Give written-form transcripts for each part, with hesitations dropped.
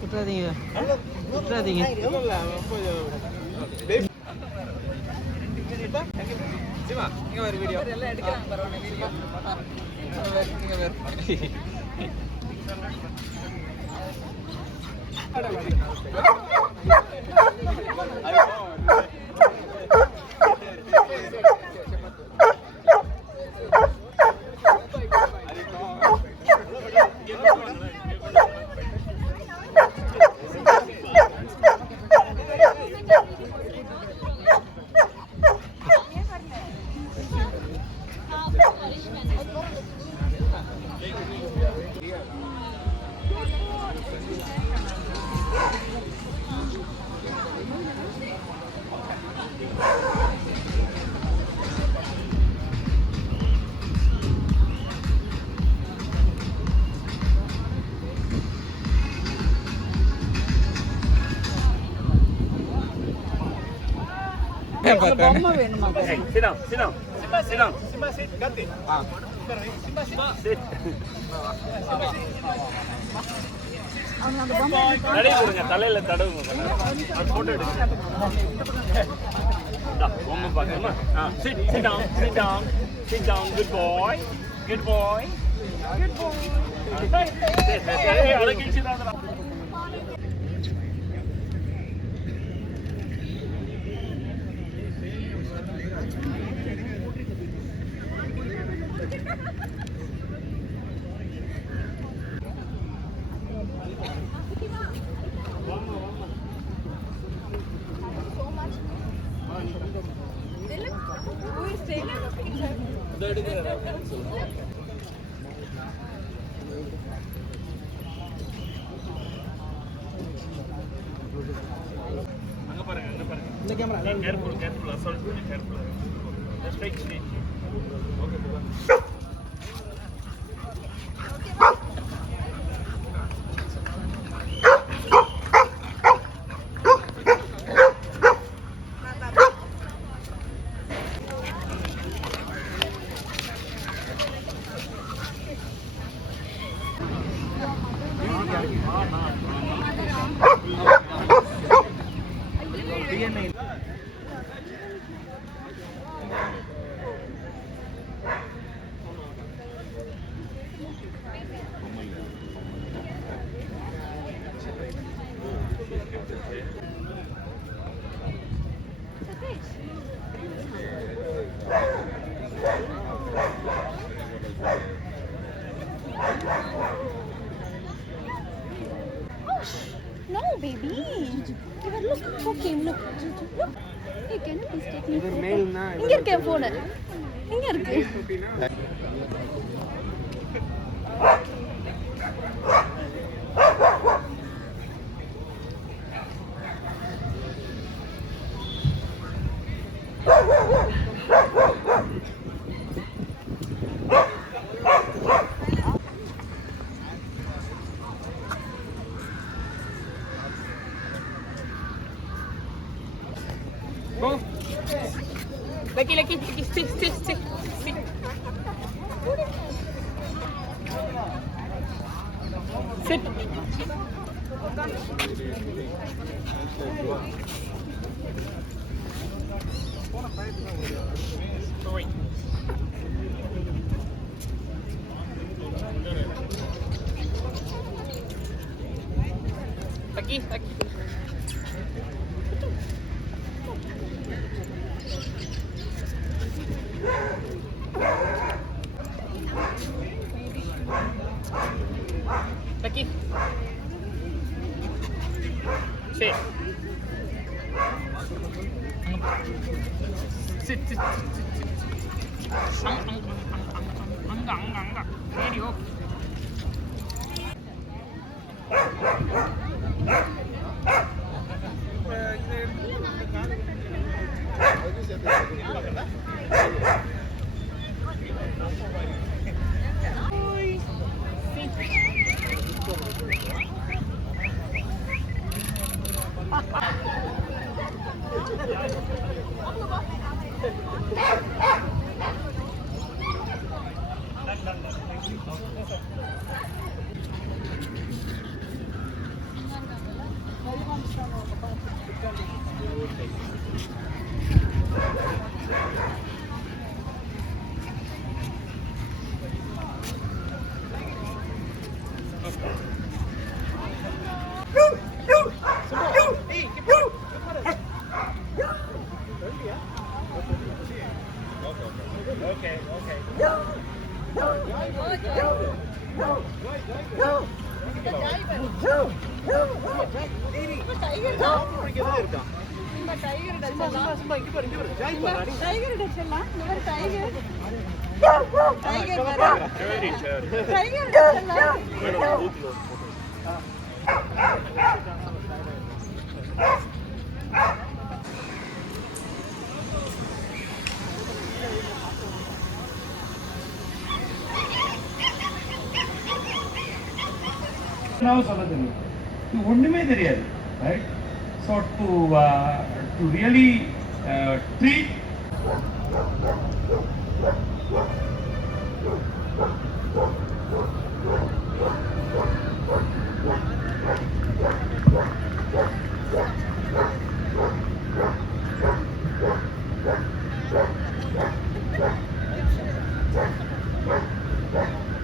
விட்டுறாதீங்க விட்டுறாதீங்க. இங்க ஒரு வீடியோ எல்லாம் எடுக்கலாம் பரவாயில்லை வீடியோ நீங்க வேற பொம்மை வேணுமா? Sit down, sit down. Sit down. Simba sit, ganti. Simba sit. அவங்க அந்த பொம்மை தடவுங்க தலையில தடவுங்க போட்டோ எடுங்க பொம்மை பார்க்கணுமா sit sit down sit down sit down good boy good boy good boy அடக்கிச்சிடாதடா அங்க பாருங்க இந்த கேமரா கேர்ஃபுல் கேர்ஃபுல் அசால்ட் பண்ணி careful straight straight okay No, baby. Look, okay, look. Look. Hey, can you please take me? இங்க இருக்கு என் phone. இங்க இருக்கு. Go. Lucky, sit, sit, sit, sit. Sit. Sorry. Lucky. Lucky. Sit. Sit, sit, sit, sit. Ang. Video. Okay. சொல்ல தெரியும், இது ஒண்ணுமே தெரியாது, right? So to really treat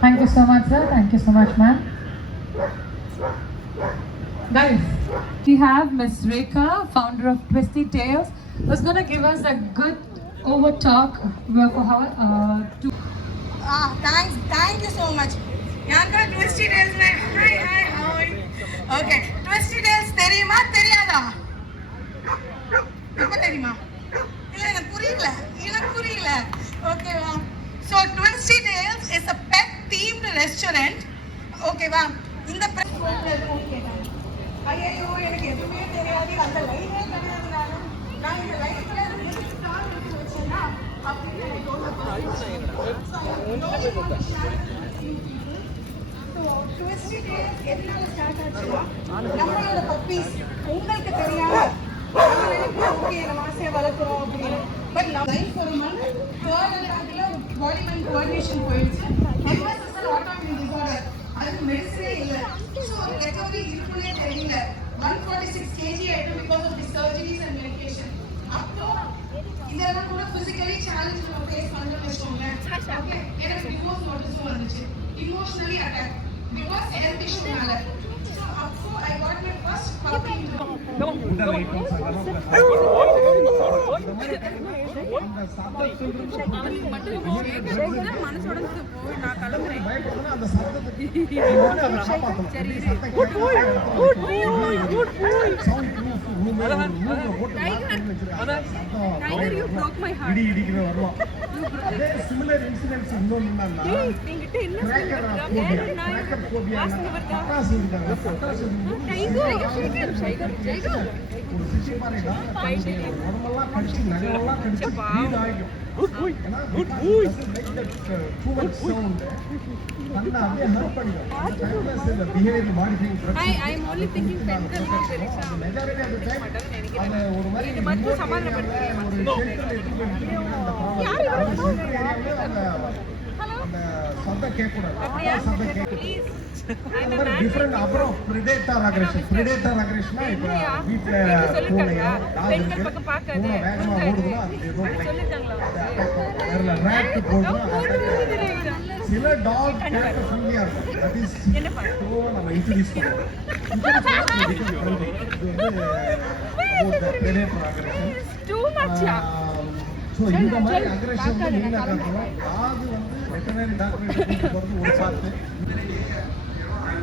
Thank you so much, sir. Thank you so much, ma'am. Guys, we have Miss Rekha, founder of Twisty Tales, who's going to give us a good over talk for her to. Thank you so much. Yanka Twisty Tales na hi. Okay, Twisty Tales theriyuma theriyada? Ipo theriyuma? Illa enak puriyala. Okay ma'am. So Twisty Tales is a pet themed restaurant. Okay ma'am. இந்த okay ma'am. ஐயோ எனக்கு எதுவுமே தெரியாது, அந்த லைனே கிடையாது. நான் இந்த லைன்ல ஸ்டார் எடுத்து வச்சேன்னா அப்படியே ட்விஸ்டி டேல்ஸ் எதனால ஸ்டார்ட் ஆச்சுன்னா, நம்மளோட பப்பீஸ் உங்களுக்கு தெரியாம நம்ம நினைப்போம் ஓகே நம்ம ஆசையை வளர்க்குறோம் அப்படின்னு. பட் நம்ம லைஃப் ஒரு மந்த் பாடி மைண்ட் கோஆர்டினேஷன் போயிடுச்சு. எம்எஸ்எஸ்ஆர் ஆட்டோமிக் டிசார்டர், அதுக்கு மெடிசனே இல்லை. ஸோ ரெக்கவரி இருக்குன்னே தெரியல. 146 kg ஆயிடும் because of the surgeries and medication. அப்போ இதெல்லாம் கூட பிசிக்கலி சேலஞ்ச் நம்ம ஃபேஸ் பண்ணுறோம்னு வச்சுக்கோங்களேன். ஓகே, எனக்கு டிவோர்ஸ் நோட்டீஸும் வந்துச்சு. Emotionally attack because health issue மேல. ஸோ அப்போ I got my first puppy. different அப்புறம் predator aggression இப்ப வீட்ல பூனையா டாக் பூனை வேகமா ஓடுதுன்னா அது ஏதோ வேற ராட் போடுனா சில டாக் கேட் ஃபுல்லியா இருக்கும். தட் இஸ் சோ நம்ம இன்ட்ரோ듀ஸ் பண்ணுவோம். predator aggression too much. So இந்த மாதிரி அக்ரெஷன் நீங்க காட்டணும். டாக் வந்து வெட்டரினரி டாக்டர் கிட்ட போறது ஒரு பார்த்து.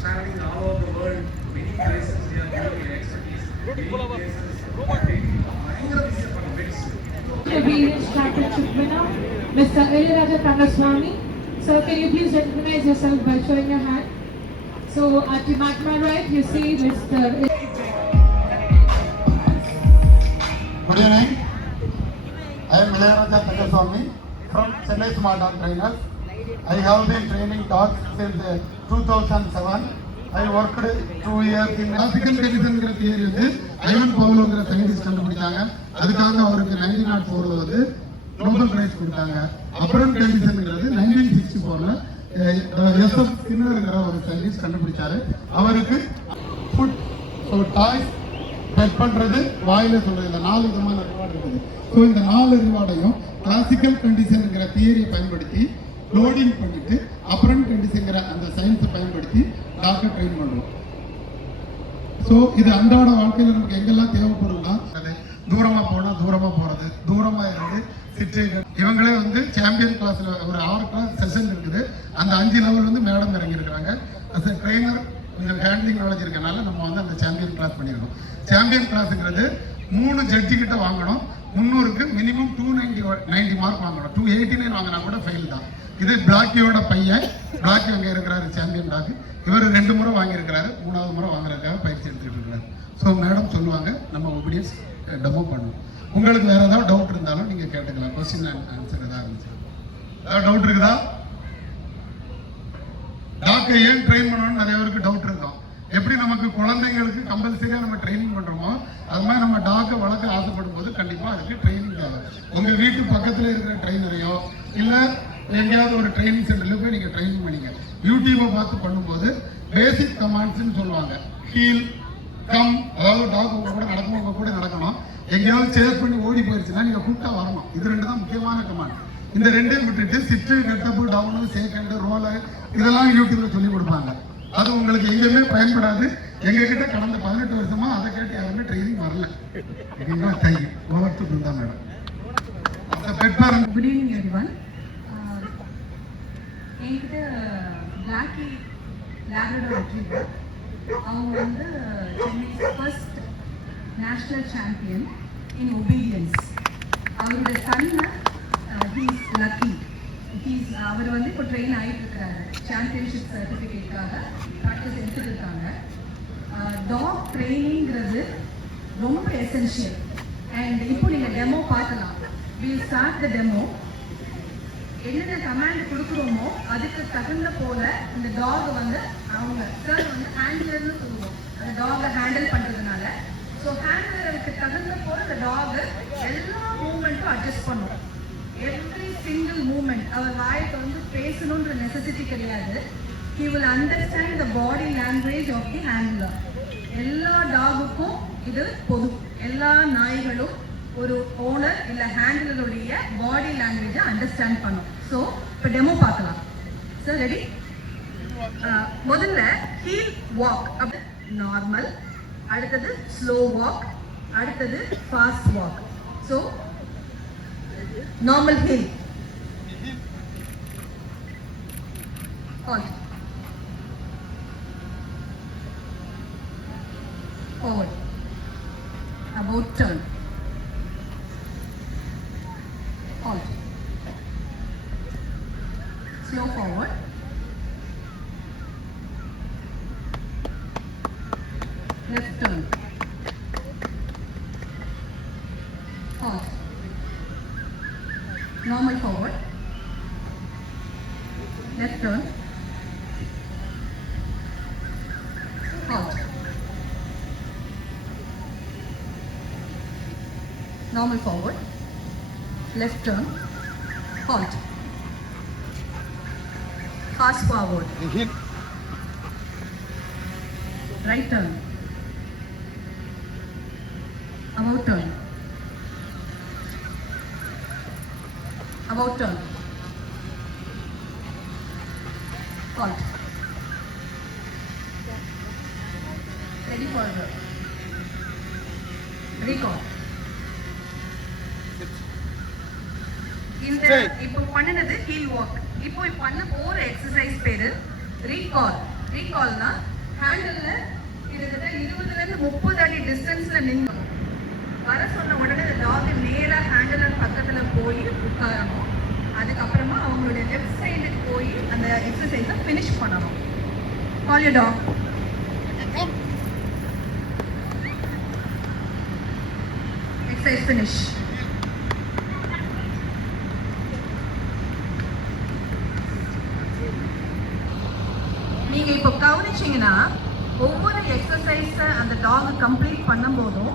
Traveling all over the world, many places we are giving expertise. Championship winner, Mr. Ilayaraja Tangaswamy. Sir, can you please recognize yourself by showing your hand? So, at my right, you see Mr. Good evening. I am Ilayaraja Tangaswamy from Chennai Smart Dog Trainers. I have been training dogs since 2007. I worked 2 years in African medicine theory வந்து Ivan பவுலோங்கிற scientist கண்டுபிடிச்சாங்க. அதுக்காக அவருக்கு 1904ல வந்து Nobel prize கொடுத்தாங்க. அப்புறம் மெடிசன்ங்கிறது 1964ல SF ஸ்கின்னர்ங்கிற ஒரு scientist கண்டுபிடிச்சாரு. அவருக்கு ஃபுட் ஸோ டாய்ஸ் பெட் பண்றது, வாயில சொல்றது, இந்த 4 விதமான ரிவார்டு இருக்குது. ஸோ இந்த 4 ரிவார்டையும் கிளாசிக்கல் கண்டிஷன்ங்கிற தியரியை பயன்படுத்தி லோடிங் பண்ணிட்டு அப்புறம் கண்டிஷன்ங்கிற அந்த சயின்ஸை பயன்படுத்தி டாக்டர் ட்ரெயின் பண்றோம். ஸோ இது அன்றாட வாழ்க்கையில் நமக்கு எங்கெல்லாம் தேவைப்படும்னா, தூரமா போனா தூரமா போறது, தூரமா இருந்து சிற்றேகள், இவங்களே வந்து சாம்பியன் கிளாஸ்ல ஒரு 6 கிளாஸ் செஷன் இருக்குது. அந்த 5 லெவல் வந்து மேடம் இறங்கி இருக்கிறாங்க. அஸ் எ ட்ரெயினர் கொஞ்சம் ஹேண்ட்லிங் நாலேஜ் இருக்கனால நம்ம வந்து அந்த சாம்பியன் கிளாஸ் பண்ணியிருக்கோம். சாம்பியன் கிளாஸுங்கிறது 3 ஜட்ஜி கிட்ட வாங்கணும். 300க்கு மினிமம் 290 மார்க் வாங்கணும். 289 வாங்கினா கூட ஃபெயில் தான். இது பிளாக்கியோட பையன், பிளாக்கி அங்கே இருக்கிறாரு சாம்பியன் டாக். இவர் 2 முறை வாங்கியிருக்கிறாரு, 3வது முறை வாங்குறதுக்காக பயிற்சி எடுத்துக்கிட்டு இருக்கிறாரு. ஸோ மேடம் சொல்லுவாங்க, நம்ம ஒபீடியன்ஸ் டெமோ பண்ணுவோம். உங்களுக்கு வேற ஏதாவது டவுட் இருந்தாலும் நீங்க கேட்டுக்கலாம். கொஸ்டின் அண்ட் ஆன்சர் ஏதாவது இருந்துச்சு. ஏதாவது டவுட் இருக்குதா? டாக்கை ஏன் ட்ரெயின் பண்ணணும்னு நிறைய பேருக்கு டவுட் இருக்கும். எப்படி நமக்கு குழந்தைங்களுக்கு கம்பல்சரியா நம்ம ட்ரைனிங் பண்றோமோ அது மாதிரி நம்ம டாக்கை வளர்க்க ஆசைப்படும் போது கண்டிப்பா அதுக்கு ட்ரைனிங் தேவை. உங்க வீட்டு பக்கத்துல இருக்கிற ட்ரெயினரையோ இல்ல எங்கேயாவது ஒரு ட்ரைனிங் சென்டர்ல போய் நீங்க ட்ரைனிங் பண்ணிக்க. யூடியூபை பார்த்து பண்ணும்போது பேசிக் கமாண்ட்ஸ்ன்னு சொல்லுவாங்க. ஹீல், கம், அதாவது டாக் உங்க கூட நடக்கணும், உங்க கூட நடக்கணும். எங்கேயாவது சேஸ் பண்ணி ஓடி போயிருச்சுன்னா நீங்க கூப்பிட்டா வரணும். இது 2 தான் முக்கியமான கமாண்ட். இந்த 2ஐயும் விட்டுட்டு சிட்டு, கெட்டப்பு, டவுனு, சேக்கண்டு, ரோலு இதெல்லாம் யூடியூப்ல சொல்லி கொடுப்பாங்க. அது உங்களுக்கு எங்கேயுமே பயன்படாது. எங்க கிட்ட கடந்த 18 வருஷமா அதை கேட்டு யாருமே ட்ரைனிங் வரல. Over to Brinda madam. Good evening everyone. என்கிட்ட பிளாக்கி லேப்ரடார் ரெட்ரீவர், அவங்க வந்து சென்னை ஃபர்ஸ்ட் நேஷ்னல் சாம்பியன் இன் ஒபீடியன்ஸ். அவருடைய சன்னை ஹீஸ் லக்கி. அவர் வந்து இப்போ ட்ரெயின் ஆகிட்டு இருக்கிறாரு. சாம்பியன்ஷிப் சர்டிஃபிகேட்காக ப்ராக்டிஸ் எடுத்துட்டு இருக்காங்க. டாக் ட்ரைனிங்கிறது ரொம்ப எசென்ஷியல். அண்ட் இப்போ நீங்கள் டெமோ பார்க்கலாம். Will start the demo. என்னென்ன கமாண்ட் கொடுக்குறோமோ அதுக்கு தகுந்த போல இந்த டாக் வந்து அவங்க சார் வந்து ஹேண்டிலர்னு சொல்லுவோம். அந்த டாகை ஹேண்டில் பண்ணுறதுனால ஸோ ஹேண்டிலருக்கு தகுந்த போல அந்த டாக் எல்லா மூமெண்ட்டும் அட்ஜஸ்ட் பண்ணும். Every single moment. அவர் வாய்க்கு வந்து பேசணுன்ற நெசசிட்டி கிடையாது. He will understand the body language of the handler. எல்லா டாகுக்கும் இது பொது. எல்லா நாய்களும் ஒரு ஓனர் இல்ல ஹேண்டிலருடைய பாடி லாங்குவேஜை அண்டர்ஸ்டாண்ட் பண்ணும். ஸோ இப்போ டெமோ பார்க்கலாம். Sir ready? முதல்ல ஹீல் வாக், அப்படி நார்மல், அடுத்தது ஸ்லோ வாக், அடுத்தது fast walk. So normal heel, halt, forward, about turn, halt, slow forward, left turn, halt, normal forward, left turn, halt, normal forward, left turn, halt, fast forward, right turn, about turn, about turn, halt, ready for the recall. இந்த இப்போ பண்ணினது heel walk. இப்போ பண்ண போற exercise பேரு recall. ரீகால்னா ஹேண்டில்ல கிட்டத்தட்ட 20ல இருந்து 30 அடி டிஸ்டன்ஸ்ல நின்று வர சொன்ன உடனே இந்த டாக் நேரா ஹேண்டிலர் பக்கத்துல போய் உட்காரணும். அதுக்கப்புறமா அவங்களுடைய லெஃப்ட் சைடுக்கு போய் அந்த எக்ஸசைஸை ஃபினிஷ் பண்ணணும். கால் யூர் டாக். Exercise finish. நீங்க இப்போ கவனிச்சீங்கன்னா ஒவ்வொரு எக்ஸசைஸ அந்த டாக் கம்ப்ளீட் பண்ணும் போதும்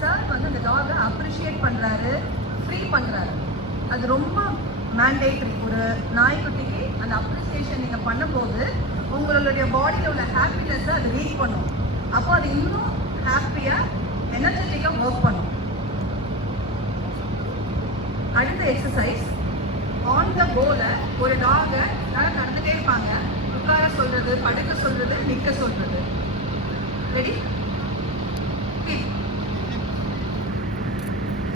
சார் வந்து அந்த டாகை அப்ரிஷியேட் பண்றாரு, ஃப்ரீ பண்றாரு. அது ரொம்ப மேண்டேட்டரி. ஒரு நாய்க்குட்டிக்கு அந்த அப்ரிசியேஷன் நீங்க பண்ணும்போது உங்களுடைய பாடியில் உள்ள ஹாப்பினஸை அது ரீட் பண்ணும். அப்போ அது இன்னும் ஹாப்பியாக எனர்ஜெட்டிக்காக ஒர்க் பண்ணும். அடுத்த எக்ஸசைஸ் ஆன் த கோல ஒரு டாகை நடந்துகிட்டே இருப்பாங்க. உட்கார சொல்றது, படுக்க சொல்றது, நிற்க சொல்றது. Ready?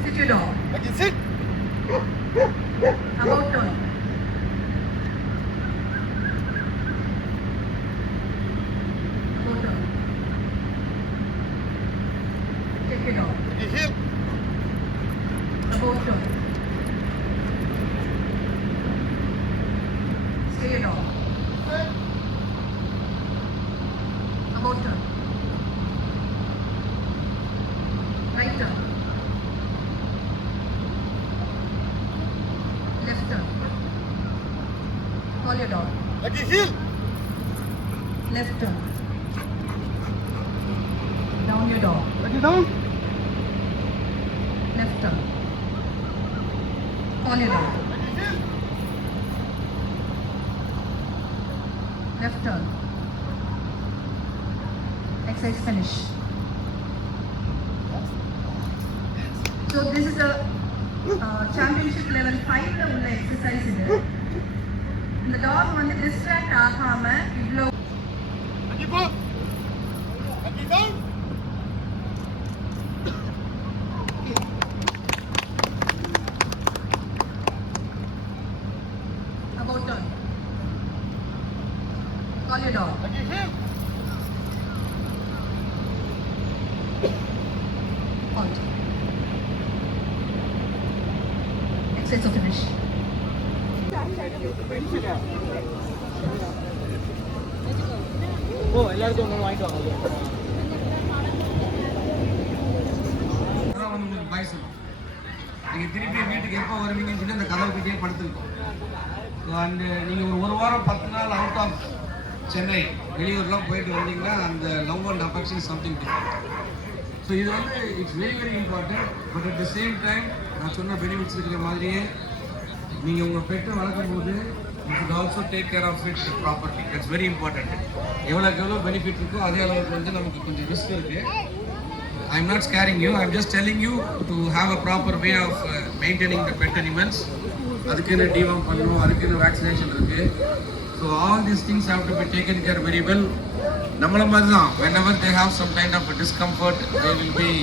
Sit your dog. Sit. About turn. About turn. Take your dog. About turn. Stay your dog. About turn. Right turn. Left turn. Call your dog. Left turn. Down your dog. Left turn. Call your dog. Left turn. Exercise finish. So this is a championship level 5 ல உள்ள exercise இது. இந்த dog வந்து distract ஆகாம இவ்ளோ about turn. Call your dog. Halt. Exercise finish. எல்லாருக்கும் ஒன்று வாங்கிட்டு வாங்க. உங்களுக்கு பாய் சொல்லும். நீங்கள் திருப்பி வீட்டுக்கு எப்போ வருவீங்கன்னு சொல்லி அந்த கதவுக்கிட்டே படுத்துருக்கோம். அண்டு நீங்கள் ஒரு வாரம் 10 நாள் அவுட் ஆஃப் சென்னை வெளியூர்லாம் போயிட்டு வந்தீங்கன்னா அந்த love and affection something different. So இது வந்து it's very very important. But at the same time நான் சொன்ன பெனிஃபிட்ஸ் இருக்கிற மாதிரியே நீங்கள் உங்கள் பெட்டை வளர்க்கும் போது you should also take care of it property. That's very important. எவ்வளோக்கு எவ்வளோ பெனிஃபிட் இருக்கோ அதே அளவுக்கு வந்து நமக்கு கொஞ்சம் ரிஸ்க் இருக்குது. I am not scaring you, I am just telling you to have a proper way of maintaining the pet animals. அதுக்குன்னு டிவார்ம் பண்ணணும், அதுக்குன்னு வேக்சினேஷன் இருக்குது. So all these things have to be taken care very well. நம்மள மாதிரி தான் whenever they have some kind of a discomfort they will be